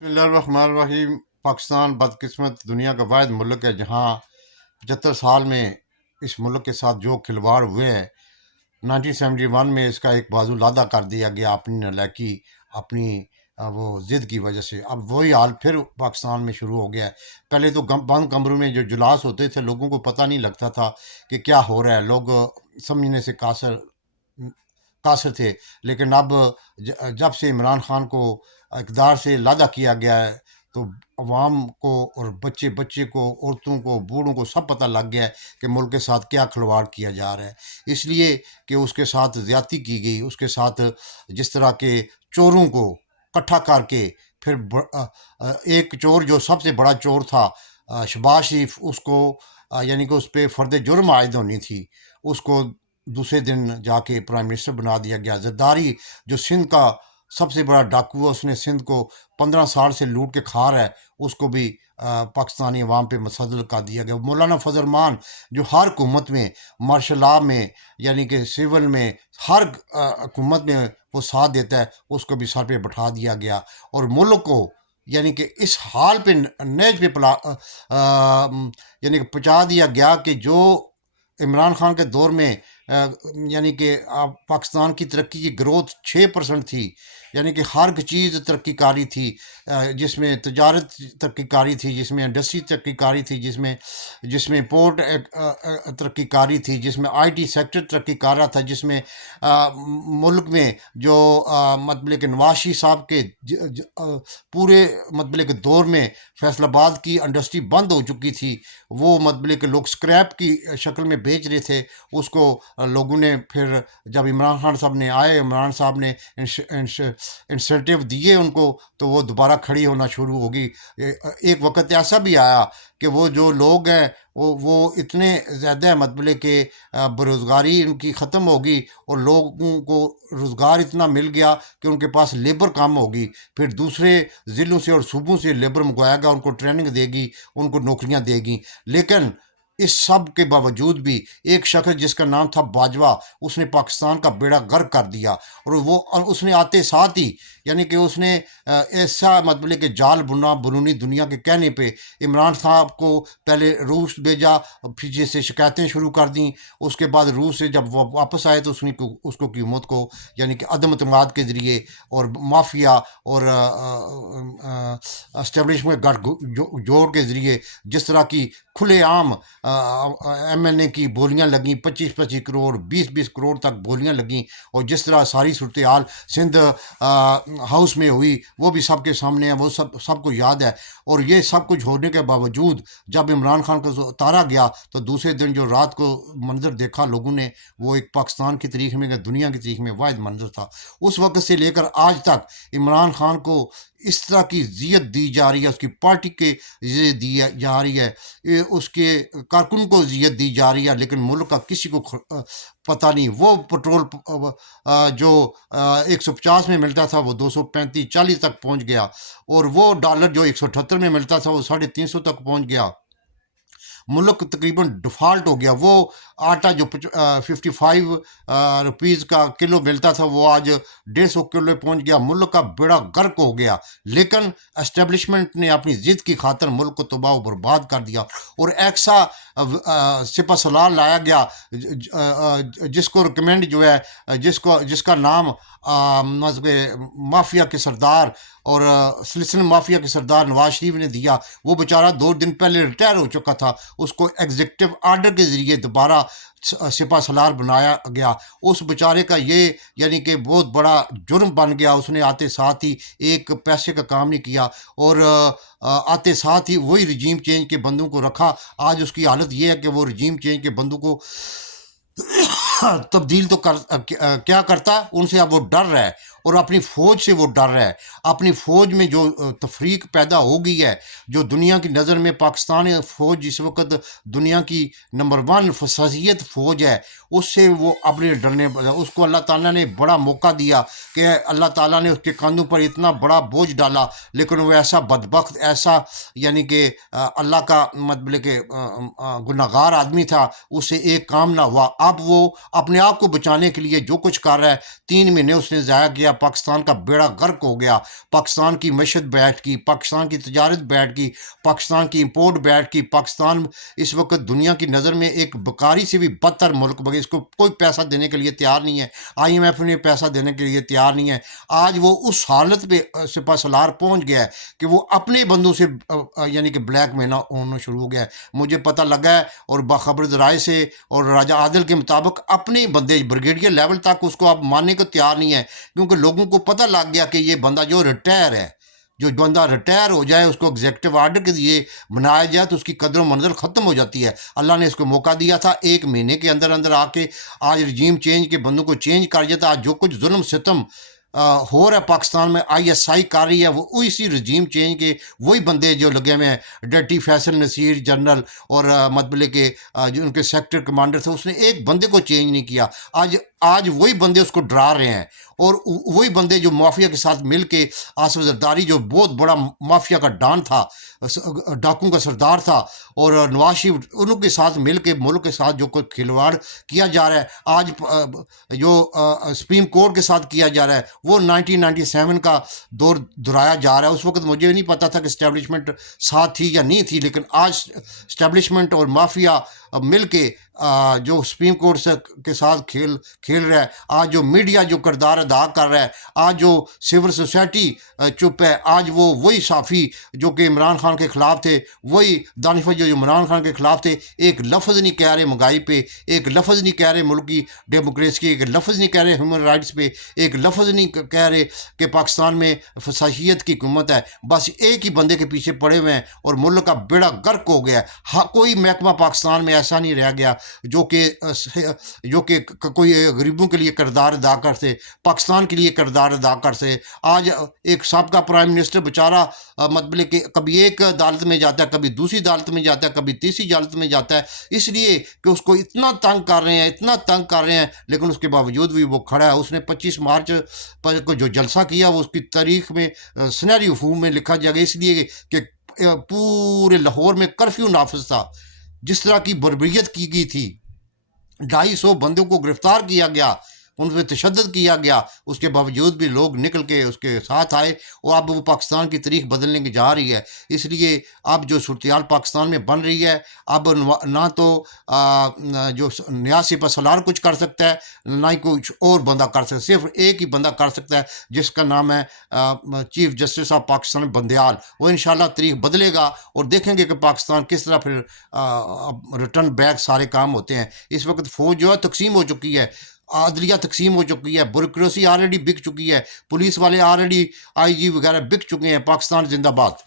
بسم اللہ الرحمن الرحیم۔ پاکستان بدقسمت دنیا کا واحد ملک ہے جہاں 75 سال میں اس ملک کے ساتھ جو کھلواڑ ہوئے ہیں، 1971 میں اس کا ایک بازو لادہ کر دیا گیا اپنی نالاکی، اپنی وہ ضد کی وجہ سے۔ اب وہی حال پھر پاکستان میں شروع ہو گیا ہے۔ پہلے تو بند کمروں میں جو جلاس ہوتے تھے لوگوں کو پتہ نہیں لگتا تھا کہ کیا ہو رہا ہے، لوگ سمجھنے سے قاصر تھے، لیکن اب جب سے عمران خان کو اقتدار سے لادہ کیا گیا ہے تو عوام کو اور بچے کو، عورتوں کو، بوڑھوں کو سب پتہ لگ گیا ہے کہ ملک کے ساتھ کیا کھلواڑ کیا جا رہا ہے، اس لیے کہ اس کے ساتھ زیادتی کی گئی، اس کے ساتھ جس طرح کے چوروں کو اکٹھا کر کے پھر ایک چور جو سب سے بڑا چور تھا شہباز شریف، اس کو یعنی کہ اس پہ فرد جرم عائد ہونی تھی، اس کو دوسرے دن جا کے پرائم منسٹر بنا دیا گیا۔ زرداری جو سندھ کا سب سے بڑا ڈاکو ہے، اس نے سندھ کو 15 سال سے لوٹ کے کھا رہا ہے، اس کو بھی پاکستانی عوام پہ مصدل کر دیا گیا۔ مولانا فضل الرحمان جو ہر حکومت میں، مارشل لاء میں، یعنی کہ سول میں، ہر حکومت میں وہ ساتھ دیتا ہے، اس کو بھی سر پہ بٹھا دیا گیا اور ملک کو یعنی کہ اس حال پہ نیج پہ یعنی کہ پہنچا دیا گیا کہ جو عمران خان کے دور میں یعنی کہ پاکستان کی ترقی کی گروتھ 6% تھی، یعنی کہ ہر چیز ترقی کاری تھی، جس میں تجارت ترقی کاری تھی، جس میں انڈسٹری ترقی کاری تھی، جس میں پورٹ ترقی کاری تھی، جس میں آئی ٹی سیکٹر ترقی کار رہا تھا، جس میں ملک میں جو مطلب کہ نواز شریف صاحب کے پورے مطلب کہ دور میں فیصل آباد کی انڈسٹری بند ہو چکی تھی، وہ مطلب کہ لوگ اسکریپ کی شکل میں بیچ رہے تھے، اس کو لوگوں نے پھر جب عمران خان صاحب نے آئے، عمران صاحب نے انسینٹیو دیے ان کو، تو وہ دوبارہ کھڑی ہونا شروع ہوگی۔ ایک وقت ایسا بھی آیا کہ وہ جو لوگ ہیں وہ اتنے زیادہ مطلب کہ بےروزگاری ان کی ختم ہوگی اور لوگوں کو روزگار اتنا مل گیا کہ ان کے پاس لیبر کم ہوگی، پھر دوسرے ضلعوں سے اور صوبوں سے لیبر منگوایا گا، ان کو ٹریننگ دے گی، ان کو نوکریاں دے گی۔ لیکن اس سب کے باوجود بھی ایک شخص جس کا نام تھا باجوہ، اس نے پاکستان کا بیڑا غرق کر دیا، اور اس نے آتے ساتھ ہی یعنی کہ اس نے ایسا مطلب کہ جال بنا بیرونی دنیا کے کہنے پہ عمران صاحب کو پہلے روس بھیجا، پیچھے سے شکایتیں شروع کر دیں، اس کے بعد روس سے جب وہ واپس آئے تو اس کو حکومت کو یعنی کہ عدم اعتماد کے ذریعے اور مافیا اور اسٹیبلشمنٹ گٹھ جوڑ کے ذریعے جس طرح کی کھلے عام ایم این اے کی بولیاں لگیں، 25 کروڑ 20 کروڑ تک بولیاں لگیں، اور جس طرح ساری صورتحال سندھ ہاؤس میں ہوئی وہ بھی سب کے سامنے ہے، وہ سب کو یاد ہے۔ اور یہ سب کچھ ہونے کے باوجود جب عمران خان کو اتارا گیا تو دوسرے دن جو رات کو منظر دیکھا لوگوں نے، وہ ایک پاکستان کی تاریخ میں، دنیا کی تاریخ میں واحد منظر تھا۔ اس وقت سے لے کر آج تک عمران خان کو اس طرح کی اذیت دی جا رہی ہے، اس کی پارٹی کے اذیت دی جا رہی ہے، اس کے کارکن کو اذیت دی جا رہی ہے، لیکن ملک کا کسی کو پتہ نہیں۔ وہ پٹرول جو 150 میں ملتا تھا وہ 235-40 تک پہنچ گیا، اور وہ ڈالر جو 178 میں ملتا تھا وہ 350 تک پہنچ گیا۔ ملک تقریباً ڈیفالٹ ہو گیا۔ وہ آٹا جو 55 روپیز کا کلو ملتا تھا وہ آج 150 کلو پہنچ گیا۔ ملک کا بیڑا غرق ہو گیا، لیکن اسٹیبلشمنٹ نے اپنی ضد کی خاطر ملک کو تباہ و برباد کر دیا، اور ایسا سپہ سالار لایا گیا جس کو ریکمینڈ جو ہے جس کا نام مافیا کے سردار اور سلسلہ مافیا کے سردار نواز شریف نے دیا۔ وہ بیچارہ 2 دن پہلے ریٹائر ہو چکا تھا، اس کو ایگزیکٹو آرڈر کے ذریعے دوبارہ سپہ سالار بنایا گیا۔ اس بیچارے کا یہ یعنی کہ بہت بڑا جرم بن گیا، اس نے آتے ساتھ ہی ایک پیسے کا کام نہیں کیا، اور آتے ساتھ ہی وہی رجیم چینج کے بندوں کو رکھا۔ آج اس کی حالت یہ ہے کہ وہ رجیم چینج کے بندوں کو تبدیل تو کیا کرتا، ان سے اب وہ ڈر رہا ہے، اور اپنی فوج سے وہ ڈر رہا ہے۔ اپنی فوج میں جو تفریق پیدا ہو گئی ہے، جو دنیا کی نظر میں پاکستان فوج اس وقت دنیا کی نمبر 1 فصاحت فوج ہے، اس سے وہ اپنے ڈرنے، اس کو اللہ تعالیٰ نے بڑا موقع دیا کہ اللہ تعالیٰ نے اس کے کاندھوں پر اتنا بڑا بوجھ ڈالا، لیکن وہ ایسا بدبخت، ایسا یعنی کہ اللہ کا مطلب کہ گناہ گار آدمی تھا، اس سے ایک کام نہ ہوا۔ اب وہ اپنے آپ کو بچانے کے لیے جو کچھ کر رہا ہے، 3 مہینے اس نے ضائع کیا پاکستان کا بیڑا غرق ہو گیا، پاکستان کی معیشت بیٹھ کی، پاکستان کی تجارت بیٹھ کی، پاکستان کی امپورٹ بیٹھ کی، پاکستان اس وقت دنیا کی نظر میں ایک بکاری سے بھی بدتر ملک بگے، اس کو کوئی پیسہ دینے کے لیے تیار نہیں ہے، آئی ایم ایف نے پیسہ دینے کے لیے تیار نہیں ہے۔ آج وہ اس حالت پہ سپہ سالار پہنچ گیا ہے کہ وہ اپنے بندوں سے یعنی کہ بلیک مین ہونا شروع ہو گیا ہے۔ مجھے پتہ لگا ہے اور باخبر ذرائع سے اور راجہ عادل کے مطابق اپنے بندے بریگیڈیئر لیول تک اس کو اب ماننے کو تیار نہیں ہے، کیونکہ لوگوں کو پتہ لگ گیا کہ یہ بندہ جو ریٹائر ہے، جو بندہ ریٹائر ہو جائے اس کو ایگزیکٹو آرڈر کے ذریعے بنایا جائے تو اس کی قدر و منزل ختم ہو جاتی ہے۔ اللہ نے اس کو موقع دیا تھا 1 مہینے کے اندر اندر آ کے آج رجیم چینج کے بندوں کو چینج کر جاتا۔ آج جو کچھ ظلم ستم ہو رہا ہے پاکستان میں، آئی ایس آئی کر رہی ہے، وہ اسی رجیم چینج کے وہی بندے جو لگے ہوئے ہیں، ڈیٹی فیصل نصیر جنرل اور مطلب کہ جو ان کے سیکٹر کمانڈر تھے، اس نے ایک بندے کو چینج نہیں کیا۔ آج وہی بندے اس کو ڈرا رہے ہیں، اور وہی بندے جو مافیا کے ساتھ مل کے آصف زرداری جو بہت بڑا مافیا کا ڈان تھا، ڈاکوں کا سردار تھا، اور نواز شریف انہوں کے ساتھ مل کے ملک کے ساتھ جو کوئی کھلواڑ کیا جا رہا ہے، آج جو سپریم کورٹ کے ساتھ کیا جا رہا ہے وہ 1997 کا دور دہرایا جا رہا ہے۔ اس وقت مجھے نہیں پتا تھا کہ اسٹیبلشمنٹ ساتھ تھی یا نہیں تھی، لیکن آج اسٹیبلشمنٹ اور مافیا مل کے جو سپریم کورٹ کے ساتھ کھیل رہا ہے، آج جو میڈیا جو کردار ادا کر رہا ہے، آج جو سول سوسائٹی چپ ہے، آج وہی صحافی جو کہ عمران خان کے خلاف تھے، وہی دانشور جو عمران خان کے خلاف تھے، ایک لفظ نہیں کہہ رہے مہنگائی پہ، ایک لفظ نہیں کہہ رہے ملک کی ڈیموکریسی کی، ایک لفظ نہیں کہہ رہے ہیومن رائٹس پہ، ایک لفظ نہیں کہہ رہے کہ پاکستان میں فسادیت کی حکومت ہے۔ بس ایک ہی بندے کے پیچھے پڑے ہوئے ہیں اور ملک کا بیڑا غرق ہو گیا ہے۔ کوئی محکمہ پاکستان میں ایسا نہیں رہ گیا جو کہ کوئی غریبوں کے لیے کردار ادا کرتے، پاکستان کے لیے کردار ادا کرتے۔ آج ایک سابقہ پرائم منسٹر بیچارہ مطلب کہ کبھی ایک عدالت میں جاتا ہے، کبھی دوسری عدالت میں جاتا ہے، کبھی تیسری عدالت میں جاتا ہے، اس لیے کہ اس کو اتنا تنگ کر رہے ہیں، اتنا تنگ کر رہے ہیں، لیکن اس کے باوجود بھی وہ کھڑا ہے۔ اس نے 25 مارچ کو جو جلسہ کیا وہ اس کی تاریخ میں سنہری افہوم میں لکھا جائے گا، اس لیے کہ پورے لاہور میں کرفیو نافذ تھا، جس طرح کی بربریت کی گئی تھی، 250 بندوں کو گرفتار کیا گیا، ان پہ تشدد کیا گیا، اس کے باوجود بھی لوگ نکل کے اس کے ساتھ آئے، اور اب وہ پاکستان کی تاریخ بدلنے کی جا رہی ہے۔ اس لیے اب جو صورتحال پاکستان میں بن رہی ہے، اب نہ تو جو نیا سپہ سالار کچھ کر سکتا ہے، نہ ہی کچھ اور بندہ کر سکتا ہے، صرف ایک ہی بندہ کر سکتا ہے جس کا نام ہے chief justice of Pakistan Bandial. وہ انشاءاللہ تاریخ بدلے گا اور دیکھیں گے کہ پاکستان کس طرح پھر ریٹرن بیک سارے کام ہوتے ہیں۔ اس وقت فوج جو ہے تقسیم ہو چکی ہے، عدلیہ تقسیم ہو چکی ہے، بیوروکریسی آلریڈی بک چکی ہے، پولیس والے آلریڈی آئی جی وغیرہ بک چکے ہیں۔ پاکستان زندہ باد۔